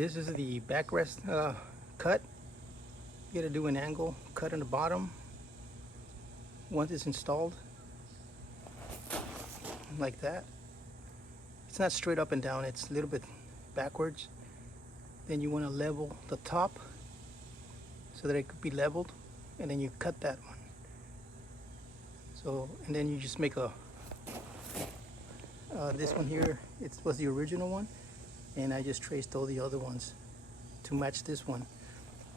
This is the backrest cut. You gotta do an angle cut on the bottom once it's installed, like that. It's not straight up and down, it's a little bit backwards. Then you want to level the top so that it could be leveled, and then you cut that one. So, and then you just make a this one here, it was the original one, and I just traced all the other ones to match this one,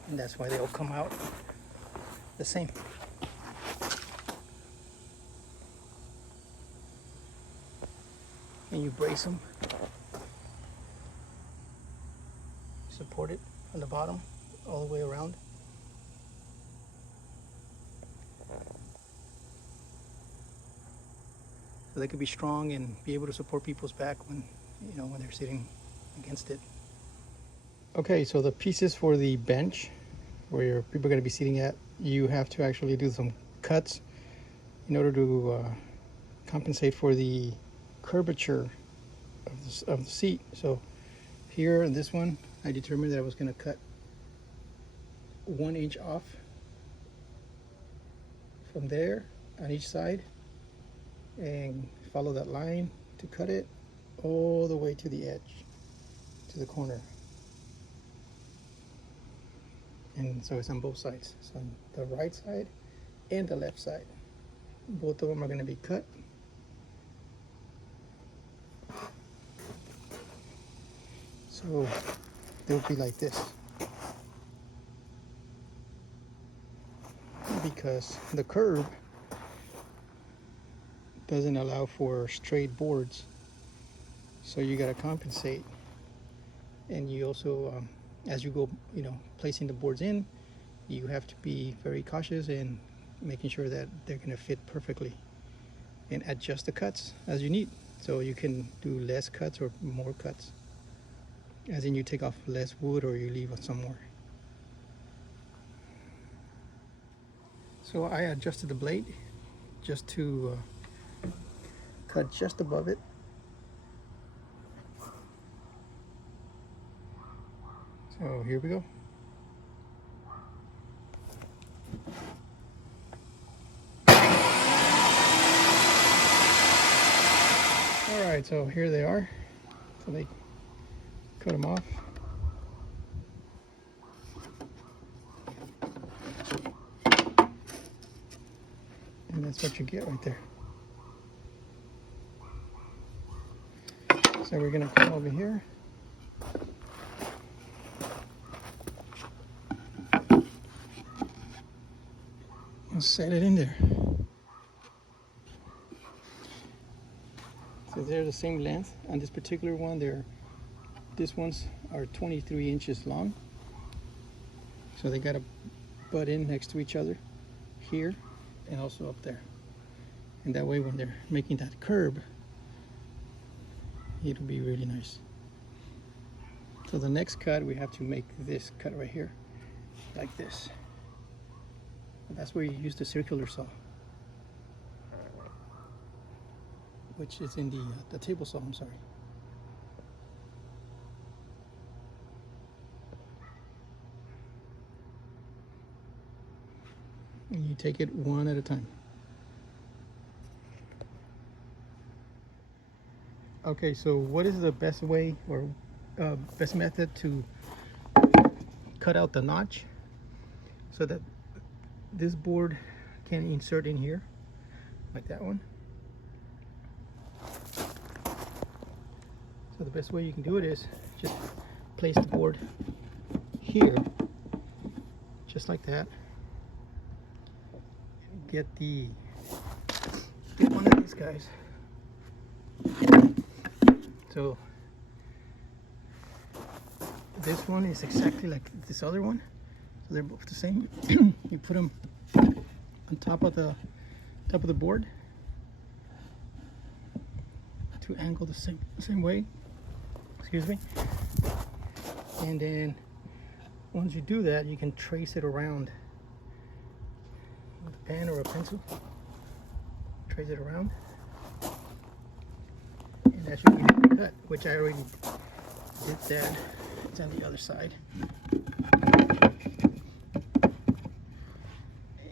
and that's why they all come out the same. And you brace them, support it on the bottom all the way around. So they could be strong and be able to support people's back when, you know, when they're sitting against it. Okay, so the pieces for the bench where your people are going to be sitting at, you have to actually do some cuts in order to compensate for the curvature of the seat. So here in this one, I determined that I was going to cut 1 inch off from there on each side and follow that line to cut it all the way to the edge, to the corner. And so it's on both sides. So on the right side and the left side, both of them are going to be cut. So they'll be like this, because the curb doesn't allow for straight boards, so you got to compensate. And you also, as you go, you know, placing the boards in, you have to be very cautious in making sure that they're going to fit perfectly, and adjust the cuts as you need. So you can do less cuts or more cuts, as in you take off less wood or you leave some more. So I adjusted the blade just to cut just above it. So here we go. All right, so here they are. So they cut them off. And that's what you get right there. So we're gonna come over here. And set it in there. So they're the same length. On this particular one, these ones are 23 inches long. So they gotta butt in next to each other here and also up there. And that way when they're making that curb, it'll be really nice. So the next cut, we have to make this cut right here, like this. And that's where you use the circular saw, which is in the table saw, I'm sorry. And you take it one at a time. Okay, so what is the best way or best method to cut out the notch so that this board can insert in here, like that one? So the best way you can do it is just place the board here, just like that. Get one of these guys. So this one is exactly like this other one, so they're both the same. You put them on top of the board to angle the same way. Excuse me. And then once you do that, you can trace it around with a pen or a pencil. Trace it around, and that should be the cut, which I already did that it's on the other side.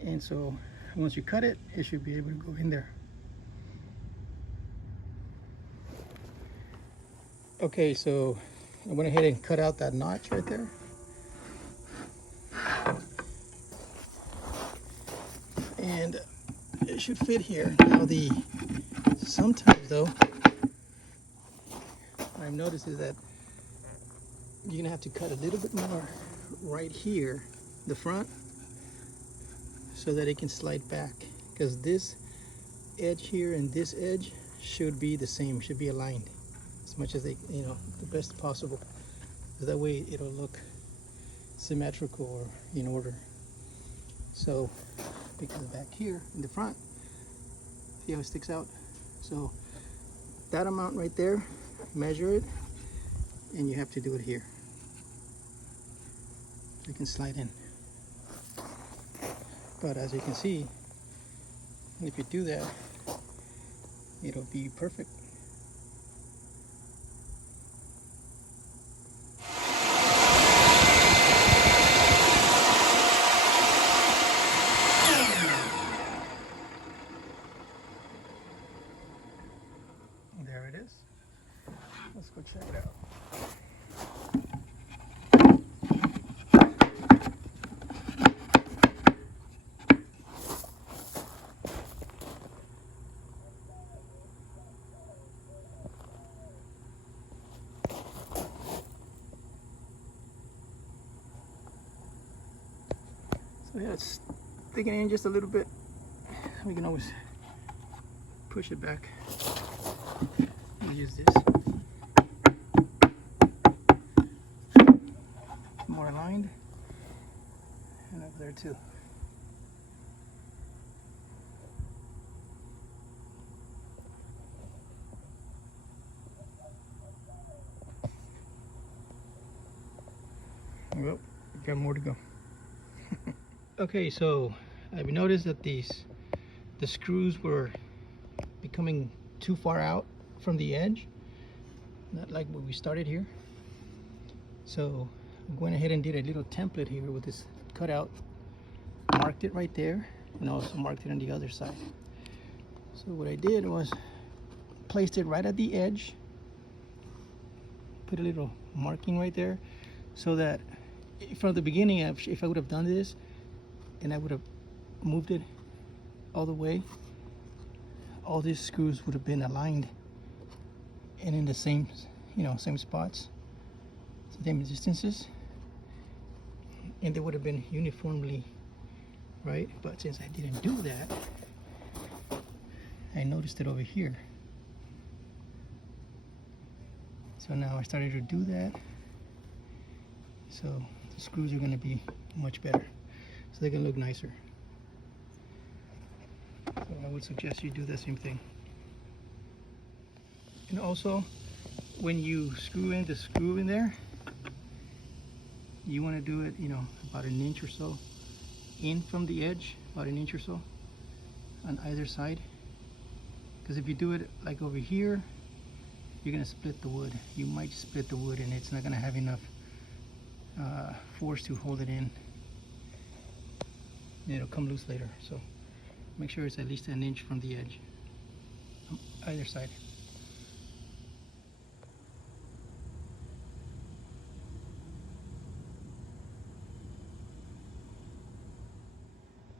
And so once you cut it, it should be able to go in there. Okay, so I went ahead and cut out that notch right there. And it should fit here. Now sometimes though, what I've noticed is that you're gonna have to cut a little bit more right here, the front, so that it can slide back. Because this edge here and this edge should be the same, should be aligned as much as they, the best possible. So that way it'll look symmetrical or in order. So, because back here in the front, see how it sticks out? So that amount right there, measure it, and you have to do it here. It can slide in. But as you can see, if you do that, it'll be perfect. There it is. Let's go check it out. So yeah, it's sticking in just a little bit. We can always push it back. We'll use this. More aligned. And up there too. Well, we've got more to go. Okay, so I've noticed that the screws were becoming too far out from the edge, not like what we started here. So I went ahead and did a little template here with this cutout, marked it right there, and also marked it on the other side. So what I did was placed it right at the edge, put a little marking right there, so that from the beginning, if I would have done this and I would have moved it all the way, all these screws would have been aligned and in the same, same spots, same distances, and they would have been uniformly right. But since I didn't do that, I noticed it over here. So now I started to do that. So the screws are going to be much better. So they can look nicer. So I would suggest you do the same thing. And also, when you screw in the screw in there, you want to do it, about an inch or so in from the edge, about an inch or so on either side. Because if you do it like over here, you're going to split the wood. You might split the wood and it's not going to have enough force to hold it in. It'll come loose later. So make sure it's at least an inch from the edge on either side.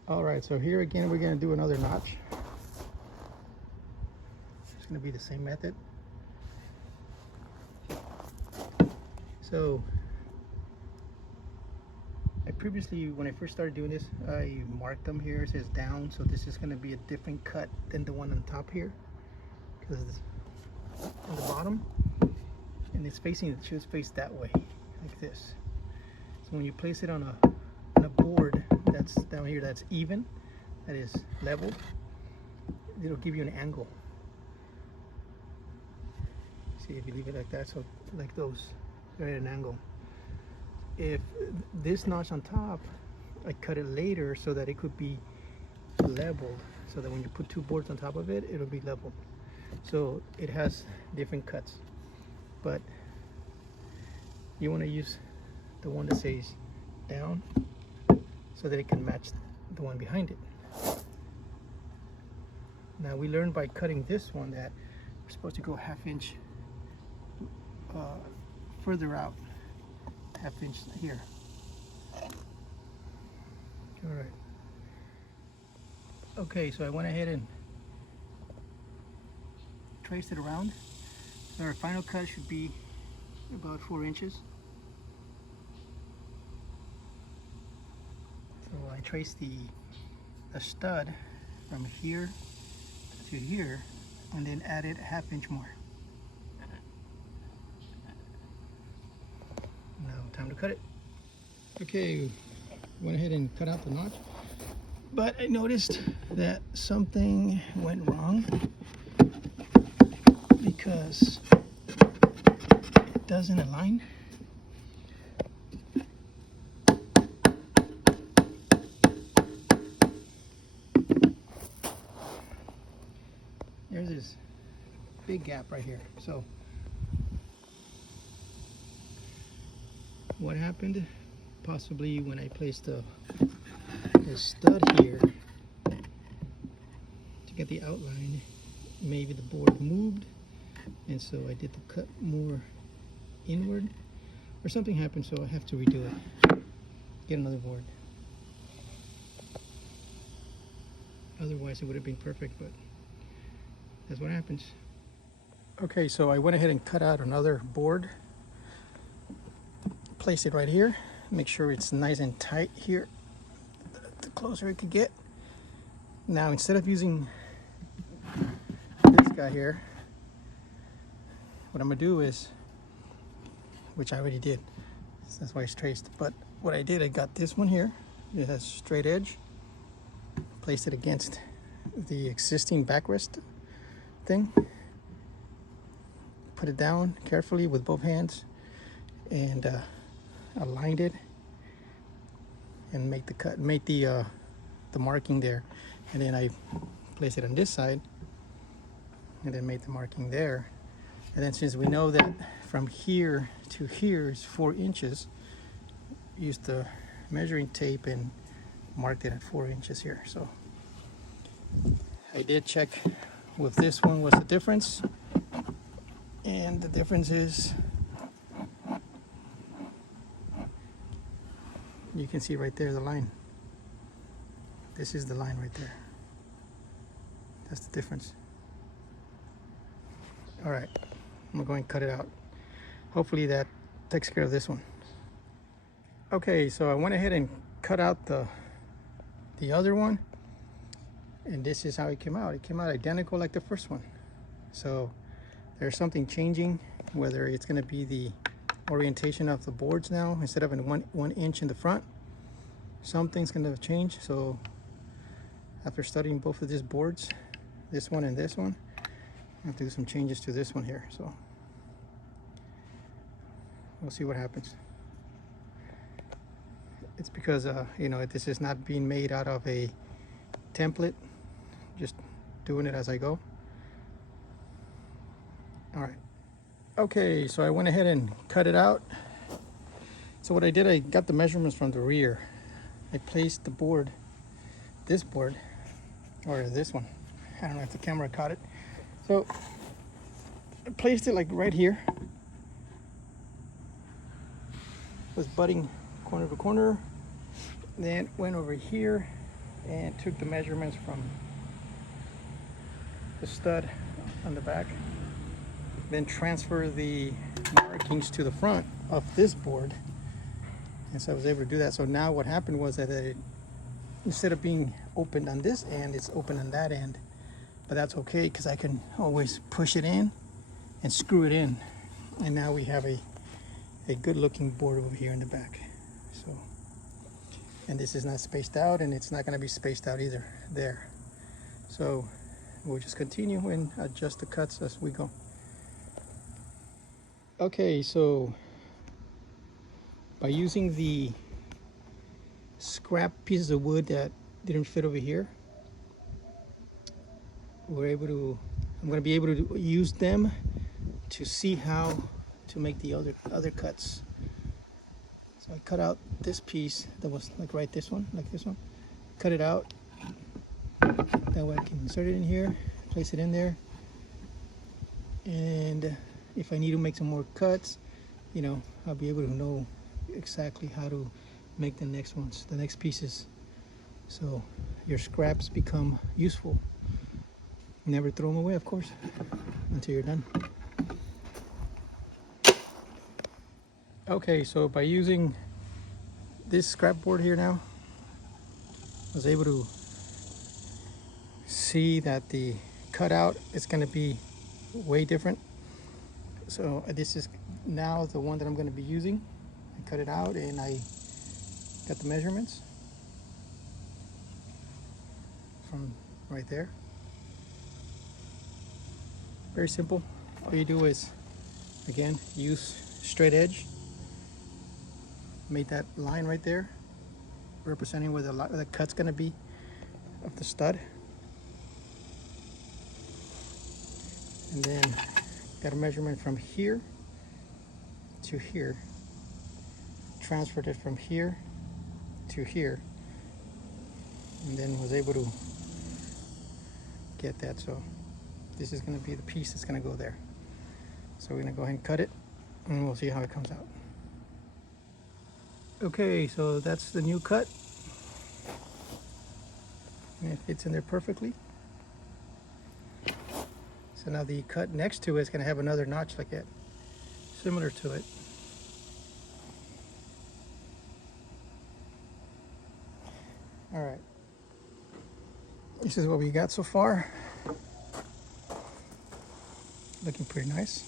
All right, so here again we're going to do another notch. It's going to be the same method. So previously, when I first started doing this, I marked them here. It says down, so this is going to be a different cut than the one on top here, because it's on the bottom, and it's facing, it should face that way, like this. So when you place it on a board that's down here, that's even, that is leveled, it'll give you an angle. See, if you leave it like that, so like those, they're at an angle. If this notch on top, I cut it later so that it could be leveled, so that when you put two boards on top of it, it'll be leveled. So it has different cuts, but you want to use the one that says down so that it can match the one behind it. Now we learned by cutting this one that we're supposed to go ½ inch further out, ½ inch here. All right. Okay, so I went ahead and traced it around. So our final cut should be about 4 inches. So I traced the stud from here to here and then added ½ inch more. Now time to cut it. Okay, went ahead and cut out the notch, but I noticed that something went wrong because it doesn't align. There's this big gap right here. So what happened? Possibly when I placed the stud here to get the outline, maybe the board moved, and so I did the cut more inward, or something happened, so I have to redo it, get another board. Otherwise it would have been perfect, but that's what happens. Okay, so I went ahead and cut out another board, placed it right here, make sure it's nice and tight here, the closer it could get. Now instead of using this guy here, what I'm gonna do is, which I already did, so that's why it's traced, but what I did, I got this one here, it has straight edge, placed it against the existing backrest thing, put it down carefully with both hands, and aligned it and make the cut, make the marking there, and then I placed it on this side and then made the marking there. And then since we know that from here to here is 4 inches, used the measuring tape and marked it at 4 inches here. So I did check with this one what's the difference, and the difference is, you can see right there the line. This is the line right there. That's the difference. All right, I'm gonna go and cut it out. Hopefully that takes care of this one. Okay, so I went ahead and cut out the other one, and this is how it came out. It came out identical like the first one. So there's something changing, whether it's gonna be the orientation of the boards now. Instead of in one inch in the front, something's gonna change. So after studying both of these boards, this one and this one, I have to do some changes to this one here. So we'll see what happens. It's because you know, this is not being made out of a template, just doing it as I go. All right. Okay, so I went ahead and cut it out. So what I did, I got the measurements from the rear. I placed the board, this board, or this one, I don't know if the camera caught it. So I placed it like right here. Was butting corner to corner. Then went over here and took the measurements from the stud on the back. Then transfer the markings to the front of this board, and so I was able to do that. So now what happened was that instead of being opened on this end, it's open on that end, but that's okay because I can always push it in and screw it in, and now we have a good looking board over here in the back. So, and this is not spaced out, and it's not going to be spaced out either there. So we'll just continue and adjust the cuts as we go. Okay, so by using the scrap pieces of wood that didn't fit over here, I'm going to be able to use them to see how to make the other cuts So I cut out this piece that was like right this one, like this one. Cut it out. That way I can insert it in here, place it in there. And if I need to make some more cuts, you know, I'll be able to know exactly how to make the next ones, the next pieces. So your scraps become useful. Never throw them away, of course, until you're done. Okay, so by using this scrap board here now, I was able to see that the cutout is going to be way different. So this is now the one that I'm going to be using. I cut it out and I got the measurements from right there. Very simple. All you do is, again, use straight edge. Made that line right there, representing where the cut's going to be of the stud. And then got a measurement from here to here, transferred it from here to here, and then was able to get that. So this is going to be the piece that's going to go there. So we're going to go ahead and cut it, and we'll see how it comes out. Okay, so that's the new cut, and it fits in there perfectly. So now the cut next to it is going to have another notch like that, similar to it. All right, this is what we got so far. Looking pretty nice.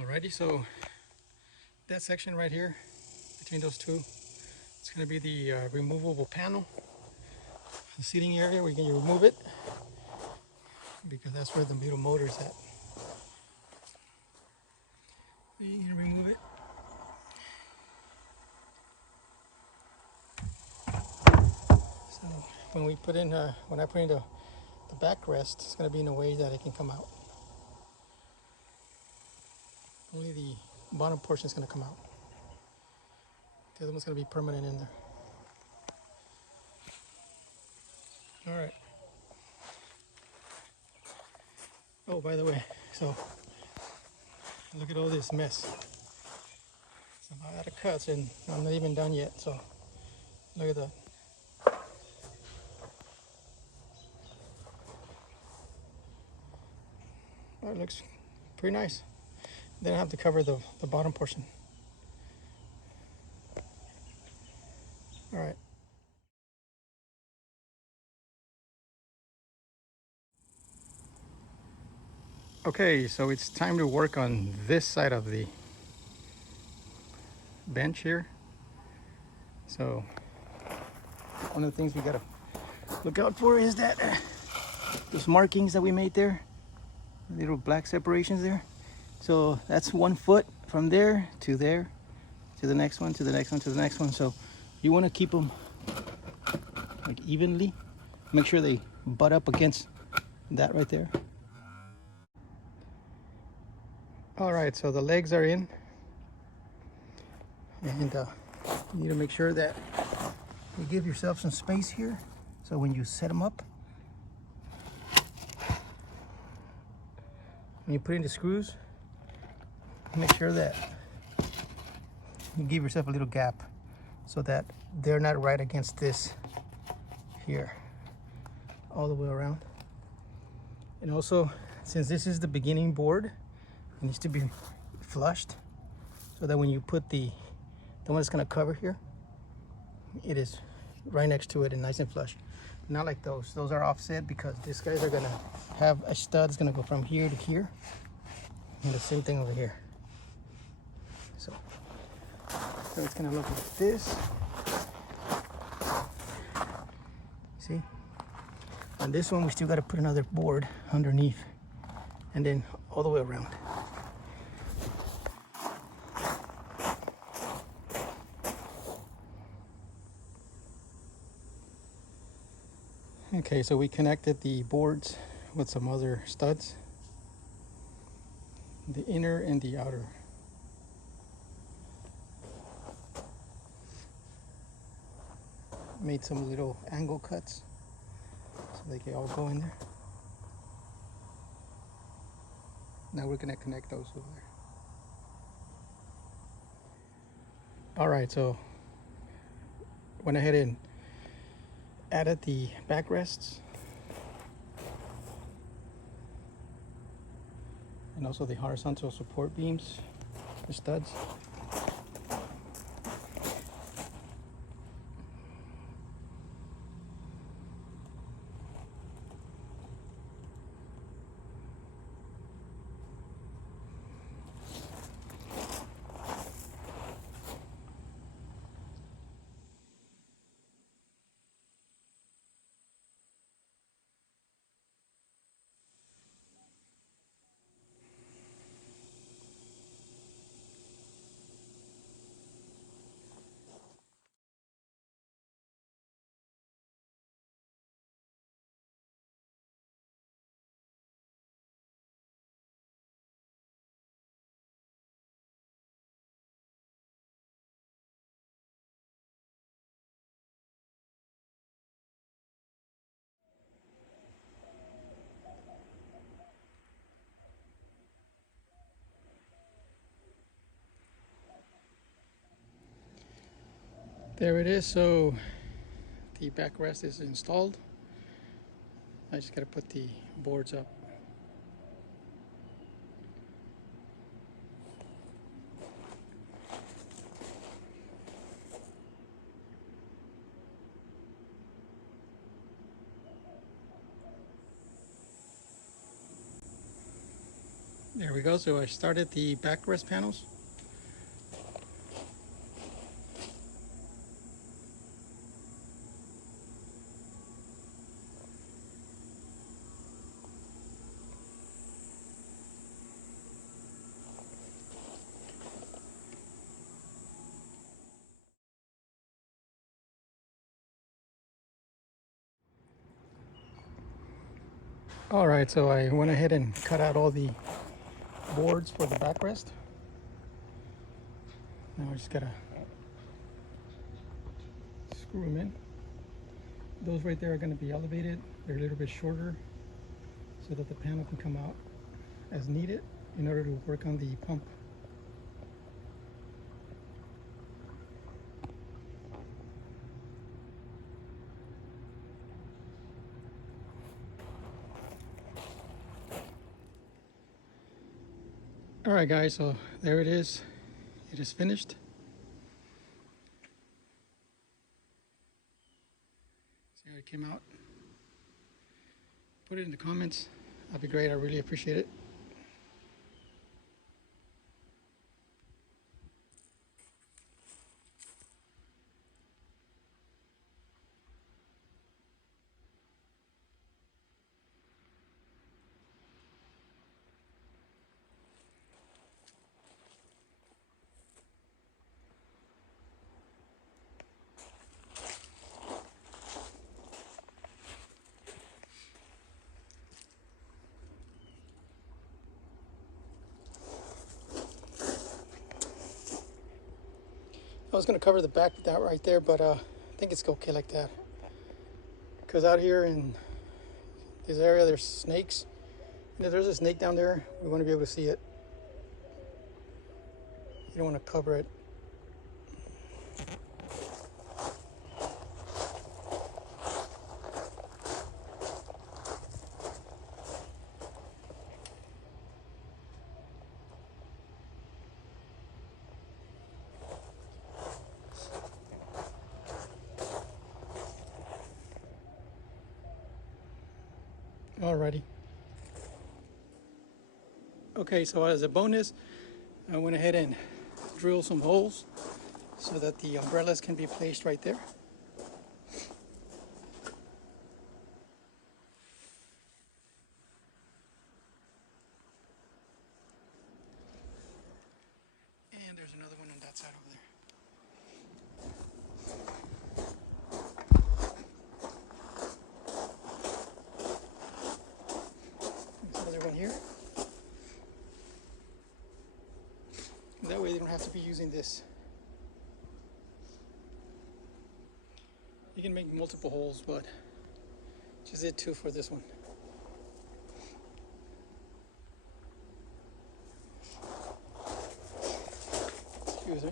Alrighty, so that section right here, between those two, it's going to be the removable panel. The seating area, we can remove it, because that's where the middle motor is at. You can remove it. So when we put in, when I put in the backrest, it's going to be in a way that it can come out. Only the bottom portion is going to come out. The other one's going to be permanent in there. All right. Oh, by the way, so look at all this mess. It's a lot of cuts, and I'm not even done yet. So look at that. That looks pretty nice. Then I have to cover the bottom portion. All right. Okay, so it's time to work on this side of the bench here. So one of the things we gotta look out for is that those markings that we made there, little black separations there. So that's 1 foot from there, to the next one, to the next one, to the next one. So you want to keep them like evenly Make sure they butt up against that right there. All right, so the legs are in, and you need to make sure that you give yourself some space here, so when you set them up, when you put in the screws, make sure that you give yourself a little gap so that they're not right against this here all the way around. And also, since this is the beginning board, it needs to be flushed so that when you put the one that's going to cover here, it is right next to it and nice and flush. Not like those are offset, because these guys are going to have a stud that's going to go from here to here, and the same thing over here. So it's going to look like this. See? On this one, we still got to put another board underneath, and then all the way around. Okay, so we connected the boards with some other studs, the inner and the outer. Made some little angle cuts so they can all go in there. Now we're gonna connect those over there. All right, so went ahead and added the backrests and also the horizontal support beams, the studs. There it is. So the backrest is installed. I just gotta put the boards up. There we go. So I started the backrest panels. All right, so I went ahead and cut out all the boards for the backrest. Now I just gotta screw them in. Those right there are gonna be elevated. They're a little bit shorter so that the panel can come out as needed in order to work on the pump. All right, guys, so there it is. It is finished. See how it came out? Put it in the comments. That'd be great. I really appreciate it. I was going to cover the back with that right there, but I think it's okay like that. Because out here in this area, there's snakes. And if there's a snake down there, we want to be able to see it. You don't want to cover it. Alrighty. Okay, so as a bonus, I went ahead and drilled some holes so that the umbrellas can be placed right there. And there's another one on that side over there. There's another one here. That way they don't have to be using this. You can make multiple holes, but just did 2 for this one. Excuse me.